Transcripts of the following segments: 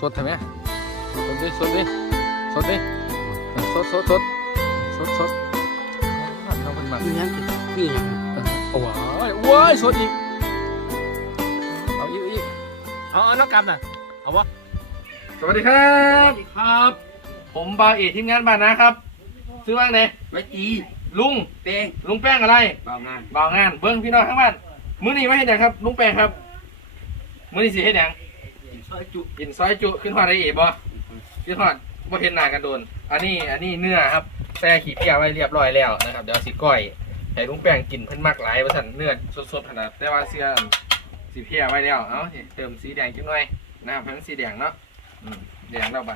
สดทำไมสดดิสดดิสดดิสดสดสดสดสดเอาเป็นมันมีหยังสิมีหยังโอ้ยว้ายสดอีกเอาอีกอีกเอาเอาน้องกำน่ะเอาวะสวัสดีครับครับ ผมบาวเอกทีมงานบ้านนะครับ ซื้อว่างไหนไว้ตีลุงเป้งลุงแป้งอะไรเบางานบ่าวงานเบิ้งพี่น้องทั้งบ้านมื้อนี้ไม่เห็นยังครับ ลุงแป้งครับมื้อนี้สิเห็นยังซ อยจุกินซอยจุขึ้นหอดได้เอ๋บ่ขึ้นหอดบ่เห็นหน้ากันโดน อันนี้อันนี้เนื้อครับแซ่ขี้เพียไว้เรียบร้อยแล้วนะครับเดี๋ยวสิก้อยให้ลุงแป้งกินเพิ่นมักหลายว่าซั่นเนื้อสดๆขนาดแต่ว่าเสื้อสีเพียไว้แล้วเอ้าเติมสีแดงจังหน่อยนะครับเพิ่นสีแดงเนาะแดงแล้วไป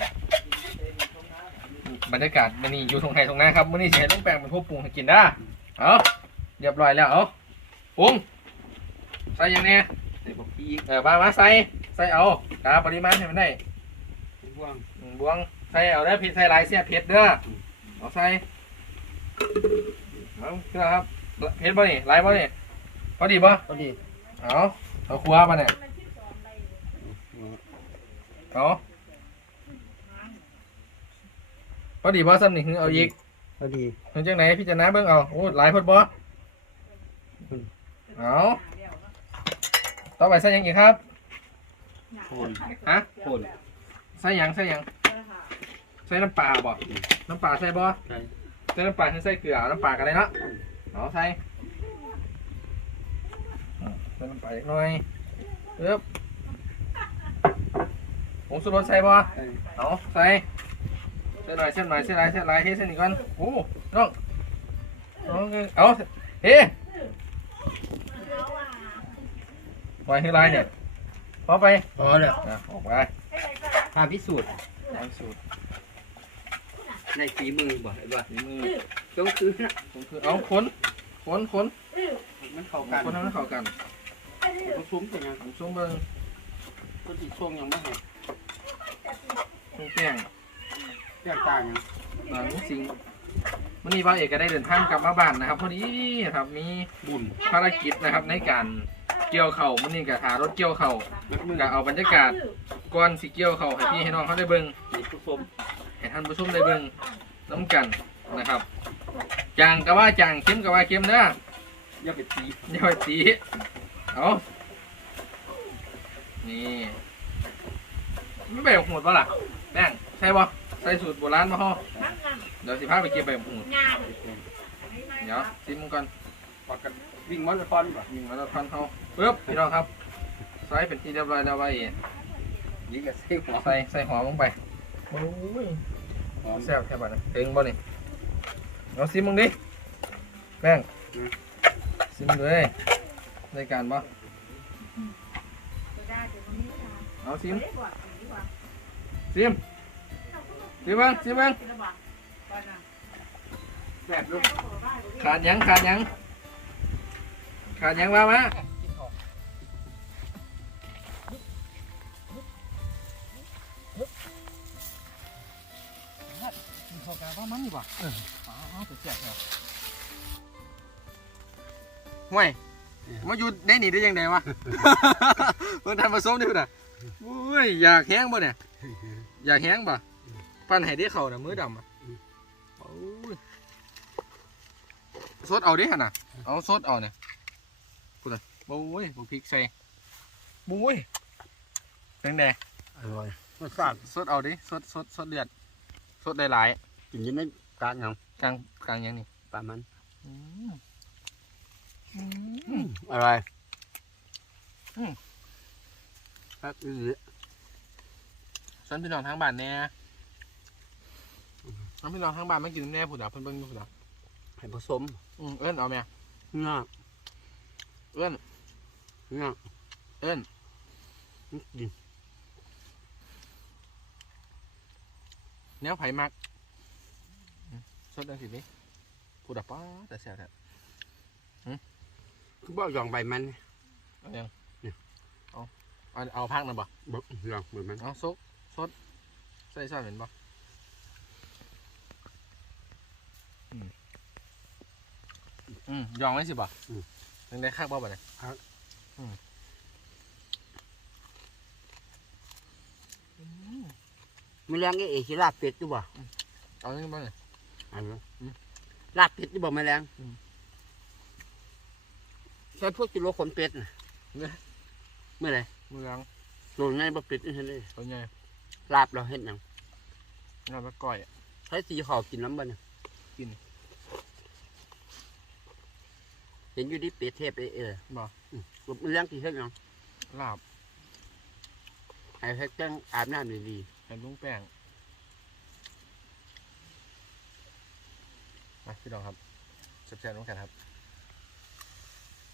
บรรยากาศมื้อนี้อยู่ตรงไหนตรงนั้นครับมื้อนี้สิให้ลุงแป้งเป็นผู้ปรุงให้กินเด้เอาเรียบร้อยแล้วเอาปรุงใส่ยังแน่ใส่บอกพี่เออมามาใส่ใส่เอากาปริมาณให้มันได้บ่วงอืมบวงใส่เอาได้อเผ็ดใส่หลายเสียเผ็ดเด้อเอาใส่เอาเชื่อครับเผ็ดบ่นี่หลายบ่นี่พอดีบ่พอดีเอาเอาครัวมาเนี่ยเอาพอดีบ่ซ้ำนี่คือเอาอีก พอดีถึงจังไหนพี่จะน้าเบิ่งเอาโอ้หลายเพิ่นบ่เอา ต่อไปใส่หยังอีกครับโคนฮะโคนใส่หยังใส่หยังใส่น้ำปลาบ่น้ำปลาใส่บ่ใส่ ใส่น้ำปลาคือใส่เกลือเอาน้ำปลากันเลยเนาะเอาใส่อืมใส่น้ำปลาอีกหน่อยเอ๊บผงสุรสใส่บ่ใส่เอาใส่ใส่หน่อยใส่หน่อยใส่หลายใส่หลายเฮ้ใส่นี่ก่อนโอ้น้องเอาเอาเฮ้ ปล่อยให้ลายเนี่ยพอไปพอแล้วอะออกไปพาพิสูจน์ตามสูตรในฝีมือบ่ไอ้บ่ฝีมือต้องคือนะผมคือเอาคนคนคนมันเข้ากันคนทำให้เข้ากันต้องซุ้มเป็นยังผมช่วงเบิ้งคนที่ช่วงยังไม่เห็นช่วงแป้งแตกต่างยังอ่าลูกสิงวันนี้พ่อเอกก็ได้เดินทางกลับมาบ้านนะครับพอดีครับมีบุญภารกิจนะครับในการ เกี่ยวเข่าวมันนี่กับหารถเกี่ยวเข่าวนักมือก็เอาบรรยากาศก่อนสิเกี่ยวเข่าวให้พี่ให้น้องเขาได้เบิ้งนี่ผสมให้ท่านผู้ชมได้เบิ้งน้ำกันนะครับจางก็ว่าจางเค็มก็ว่าเค็มเด้ออย่าไปตีอย่าไปตีเอานี่ไม่ไปหูดปะล่ะแป้งใช่ปะใส่สูตรโบราณมาห่อเดี๋ยวสิพาไปเก็บใบหูดเดี๋ยวซิมก่อนปากกัน วิ่งมอเตอร์ฟอนบ่ยิงมาแล้วทันเขาปึ๊บพี่น้องครับใส่เป็นที่เรียบร้อยแล้วไว้ยิงกับเส้นหัวใส่ใส่หอมลงไปโอ้ยหอมแซ่บแค่บ้านนะเต็งบ่นี่เอาซิมมึงดิแป้งซิมเลยได้การบ่เอาซิมซิมซิมเบ้างซิมเบ้างแซ่บลูกขาดหยังขาดหยัง ขาดหยังมามาขอกาว่ามันดีกว่าเอออ๋อเสียบแล้วห่วยมาอยู่ในนี่ได้ยังไงวะเพิ่นทำผสมดิพุ่นน่ะอุ้ยอยากแห้งบ่เนี่ยอยากแห้งบ่ปั้นให้ได้เข่าน่ะมือดำอะโอ้ยสดเอาดิฮะน่ะเอาสดเอาเนี่ย พูดเลยบุ้ยบุพริกใส่บุ้ยเป็นไงอร่อยรสชาติสดเอาดิสดสดสดเดือดสดได้หลายกินอยังไม่กลางยังกลางกลางยังนี่ปลามันอืมอืมอร่อยอืมครับอือส่วนพี่น้องทางบ้านแน่ส่วนพี่น้องทางบ้านไม่กินแน่ผู้ดาเพิ่นเบิ่งอยู่ผู้ดาให้ผสมอืมเอิ้นเอาแม่เงาเอิ้น เงาเอิ้นดินแนวไผมักอืมสดจังสิดิผู้ดาป้าแต่เสียแท้คือบ่ยองใบมันเอายังเนี่ยเอาเอาเอาพักนะบ่บ่ยองใบมันเอาซกสดใส่ซ่าเห็นปะอืมอืมยองไว้สิบ่ยังได้คักบ่บ่เนี่ยอืมอื มมื้อแรงไอ้เอสิลาบเป็ดอยู่บ่เอานี่บ้างเลยอันนี้อืมลาบเป็ดอยู่บ่มื้อแรงอืมใช่พวกกิโลขนเป็ดน่ะเนี่ยเมื่อไหร่มือล้างโลไงบ่เป็ดนี่เลยตัวใหญ่ลาบเราเฮ็ดหยังงานตะก้อยใช้สีขาวกินน้ำบ่เนี่ยกิน เห็นอยู่ที่เป็ดเทพเอเออบ่ อืมมื้อแรงสิเฮ็ดหยังลาบให้เฮ็ดจังอาบน้ำดีแผ่นลุงแป้งมาพี่น้องครับแซ่บๆน้องกันครับ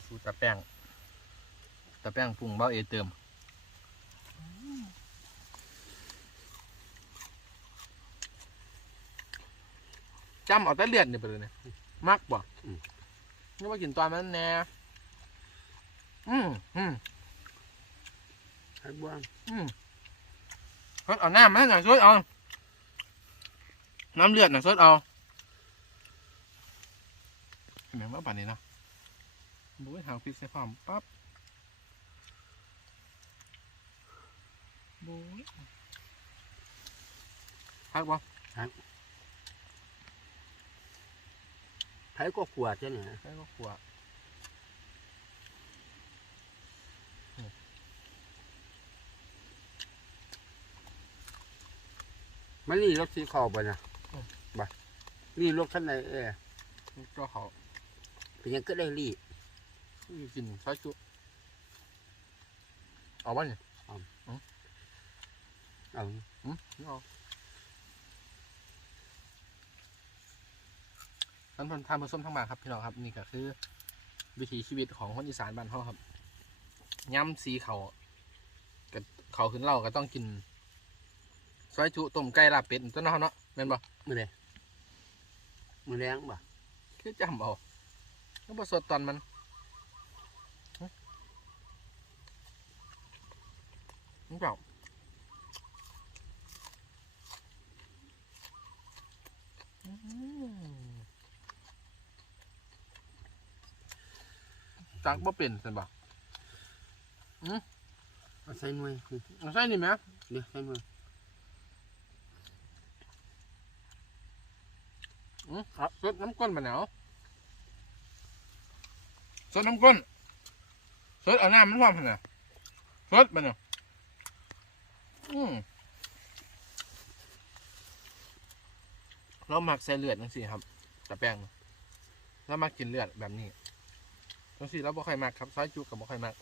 สูตรตะแป้งตะแป้งปรุงเบ้าเอเติมจำเอาแต่เลือดนี่ไปเลยเนี่ยมักบ่นี่ว่ากินตอนมันแน่ อืมอืมๆให้บ้วงอืมซดเอาน้ำไหมหน่อยซดเอา น้ำเลือดหน่อยซดเอาเห็นไหมว่าป่านนี้เนาะบุ้ยหางพริกใส่ความปั๊บบุ้ยพักบ่ไผก็ขวดจังเนี่ยใส่ก็ขว มันนี่รถสีขาวบ่น่ะบ่นี่รถคันไหนเออก็เขาเป็นหยังก็ได้รีกินซอยจุเอาบ้านเนี่ยเอาอืมเอาท่านทานผสมทั้งบานครับพี่น้องครับนี่ก็คือ วิถีชีวิตของคนอีสานบ้านเขาครับย้ำสีเขากับเขาขึ้นเหล่าก็ต้องกิน ซอยจุต้มไก่ลาบเป็ดต้นเนาะเนาะแม่นบ่มื้อใดมื้อแรงบ่คือจำเอาแล้วผสดตอนมันหึนี่เปล่าอืมจักบ่เป็นใช่บ่เอาใส่หน่วยเอาใช่นี่ไหมเดี๋ยวใส่หน่วย อืม ครับสดน้ำก้นมาแล้วสดน้ำก้นสดเอาน้ำมันพร้อมขนาดสดมาเนาะอืมเราหมักใส่เลือดจังสิครับแต่แป้งเรามักกินเลือดแบบนี้จังสิเราบ่ค่อยมักครับซอยจุกับบ่ค่อยมัก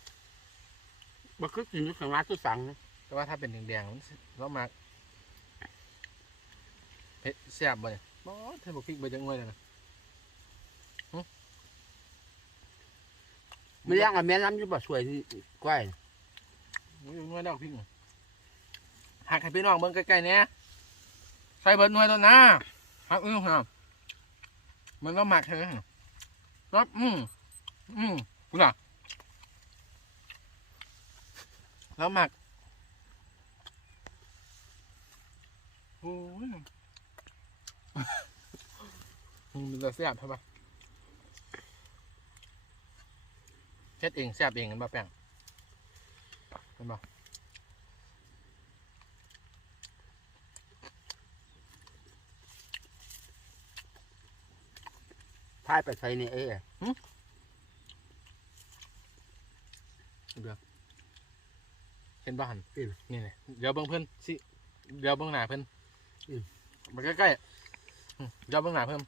บ่คือกินอยู่ข้างหน้าคือสั่งนะแต่ว่าถ้าเป็นแดงๆมันสิเรามักเผ็ดแซ่บบ่เนี่ย บ่เธอบอกพริกใบจังเลยนะมื้อแรงเอาแม่น้ำอยู่บ่สวยนี่ก้อยหนูนวดดอกพริกน่ะหักให้พี่น้องเบิ่งใกล้ๆเนี่ยใส่เบิดหน่วยตัวหน้าหักอื้อหามันก็หมักเธอครับอืมอืมกูน่ะแล้วหมักโอ้ย มันจะแซ่บใช่ปะเช็ดเองแซ่บเองกันป่ะแป้งเห็นปะพายไปใส่นี่เออเห็นบ้านนี่เลยเดี๋ยวเบิ่งเพิ่นสิ เดี๋ยวเบิ่งหน้าเพิ่นมาใกล้ๆ อืมเดี๋ยวเบิ่งหน้าเพิ่น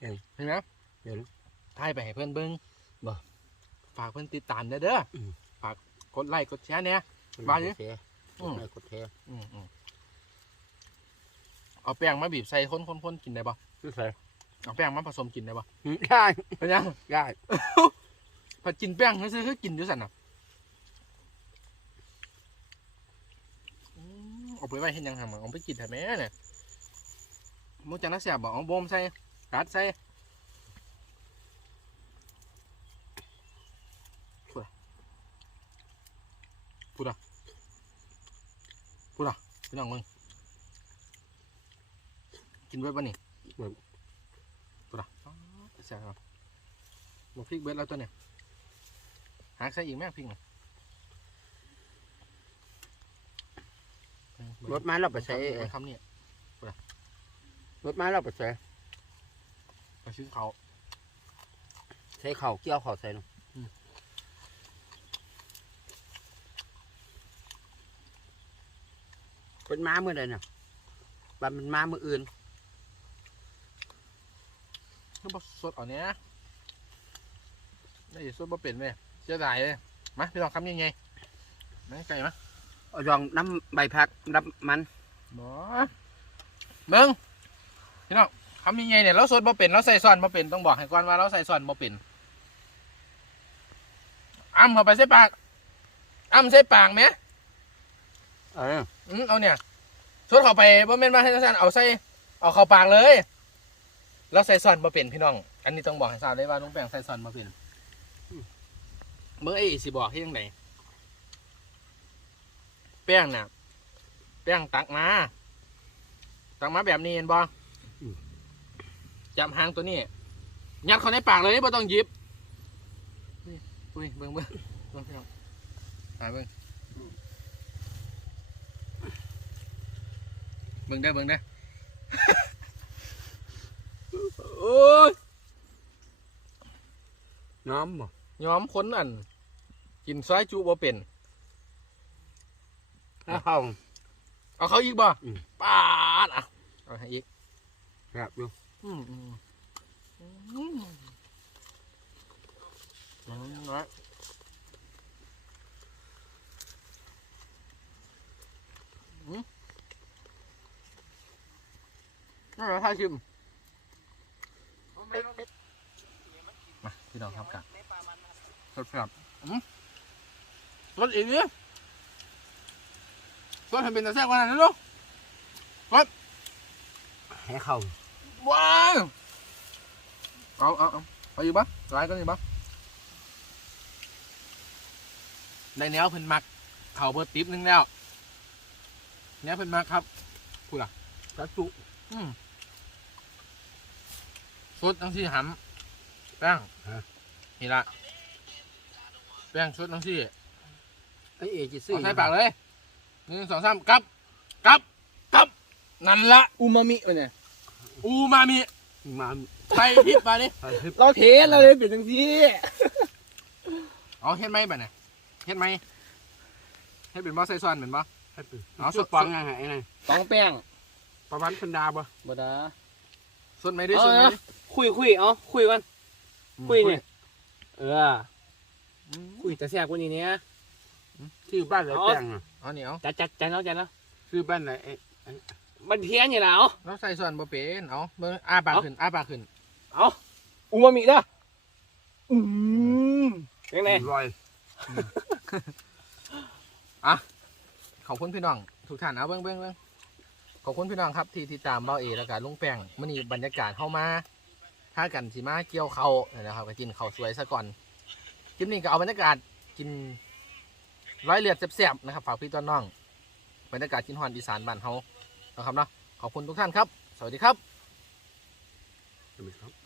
เห็นไหมเดี๋ยว ถ่ายไปให้เพิ่นเบิ่งบ่ฝากเพิ่นติดตามเด้อเด้ออม ฝากกดไลค์กดแชร์เนี่ยบ้านนี้เสียอืมไม่กดแท้อืมอืมเอาแป้งมาบีบใส่คนคนคนกินได้บ่คือใส่เอาแป้งมาผสมกินได้บ่อืมได้เป็นยังได้ผัดกินแป้งซื้อคือกินอยู่สั่นน่ะอืมเอาไปไว้เห็นยังทำเอาไปกินแต่แม่เนี่ย มุจังนักเสียบบอกเอาโบมใส่กัดใส่พูดอะพูดอะพี่น้องมึงกินเบิดป่ะนี่พูดอะเสียครับบอกพริกเบิดแล้วตัวเนี่ยหักใส่อีกแม่งพริกหน่อยรถไม้เราไปใช้คำนี้ รถไม้เราไปใช้ไปซื้อเขาใช้เข่าเกี่ยวเข่าใส่เนาะอืมเป็นม้าเมื่อใดเนี่ยบันเป็นม้ามืออื่นน้ำปลาสดเอาเนี้ยนี่สดบ่เป็นเลยเสียดายเลยมาพี่ลองคำยังไงมาไก่มาเอายองน้ำใบพักน้ำมันบ่เบิ่ง พี่น้องคำยังไงเนี่ยเราสดบ่เป็นเราใส่ซ่อนบ่เป็นต้องบอกให้ก่อนว่าเราใส่ซ่อนบ่เป็นอ้ำเข้าไปใส่ปากอ้ำใส่ปากไหมเอออืมเอาเนี่ยสดเข้าไปบ่แม่นว่าให้ท่านเอาใส่เอาเข้าปากเลยเราใส่ซ่อนบ่เป็นพี่น้อง อันนี้ต้องบอกให้ทราบเลยว่าลุงแป้งใส่ซ่อนบ่เป็นเมื่อไอ้สิบอกให้ยังไงแป้งน่ะแป้งตักมาตักมาแบบนี้เห็นบ่ จับหางตัวนี้ ยัดเข้าในปากเลยบ่ต้องหยิบนี่อุ้ยเบิ่งเบิ่งเบิ่งพี่น้องหาเบิ่งเบิ่งได้อเบิ่งได้อโอ้ยน้ำบ่ยอมคนอัน กินซอยจุบ่เป็นถ้าเข้าเอาเขาอีกบ่อืม ปาดอะเอาให้อีก ครับอยู่ อืมอืมอืมอืมน้อยอืมาจะท่าชิมมาพี่น้องครับกันสดครับอืมรสอีกนิดรสทำเป็นตะแซ่บขนานั้นลูกให้เข้า ว้าวเอาเอาเอาเอาอยู่ปะไลน์ก็อยู่ปะในแนวเพิ่นมักเข่าเบอร์ติ๊บหนึงแล้วแนวเพิ่นมักครับกระจุอืมชุดทั้งสี่หำแป้งนี่ละแป้งชุดทั้งสี่ไอ้เอจิซื้อเอาใส่ปากเลยหนึ่งสองสามกลับกลับกลับนั่นละอูมามิวะเนี่ย อูมามิมาไปทิพมาดิไปฮึบเราเทสเราเลยเป็นจังซี่เอาเฮ็ดไหมแบบไหนเฮ็ดไหมเฮ็ดเป็นบ่ใส่ซ้อนเป็นบ่ให้ไปเอาสุดสุดปังไงไอ้ไงต้องแป้งประวันพันดาบ่บ่ดาส่วนไหมดิเอาส่วนไหมนะดิคุยคุยเอาคุยกันคุยนี่เอออืมคุยแต่แซ่บกว่านี้เนี่ยชื่อบ้านไหนแป้งอะเอานี่เอาจัดจัดจัดเอาจัดเอาชื่อบ้านไหนไอ้ มันเพี้ยนอยู่แล้วเราใส่ส่วนบ่เป็นเอาเบิ่งอ้าปากเอาขึ้นอ้าปากขึ้นเอาอูมามิเด้ออืมยังไงลอยขอบคุณพี่น้องทุกท่านเอาเบิ่งเบิ่งเบิ่งขอบคุณพี่น้องครับที่ติดตามเบาเอแล้วก็ลุงแป้งมื้อนี้บรรยากาศเข้ามาถ้ากันสิมาเกี่ยวเขาวนะครับก็กินข้าวสวยซะก่อนคลิปนี้ก็เอาบรรยากาศกินร้อยเลือดแซ่บๆนะครับฝากพี่ต้นน้องบรรยากาศกินฮอนอีสานบ้านเฮา นะครับเนาะขอบคุณทุกท่านครับ สวัสดีครับใช่ไหมครับ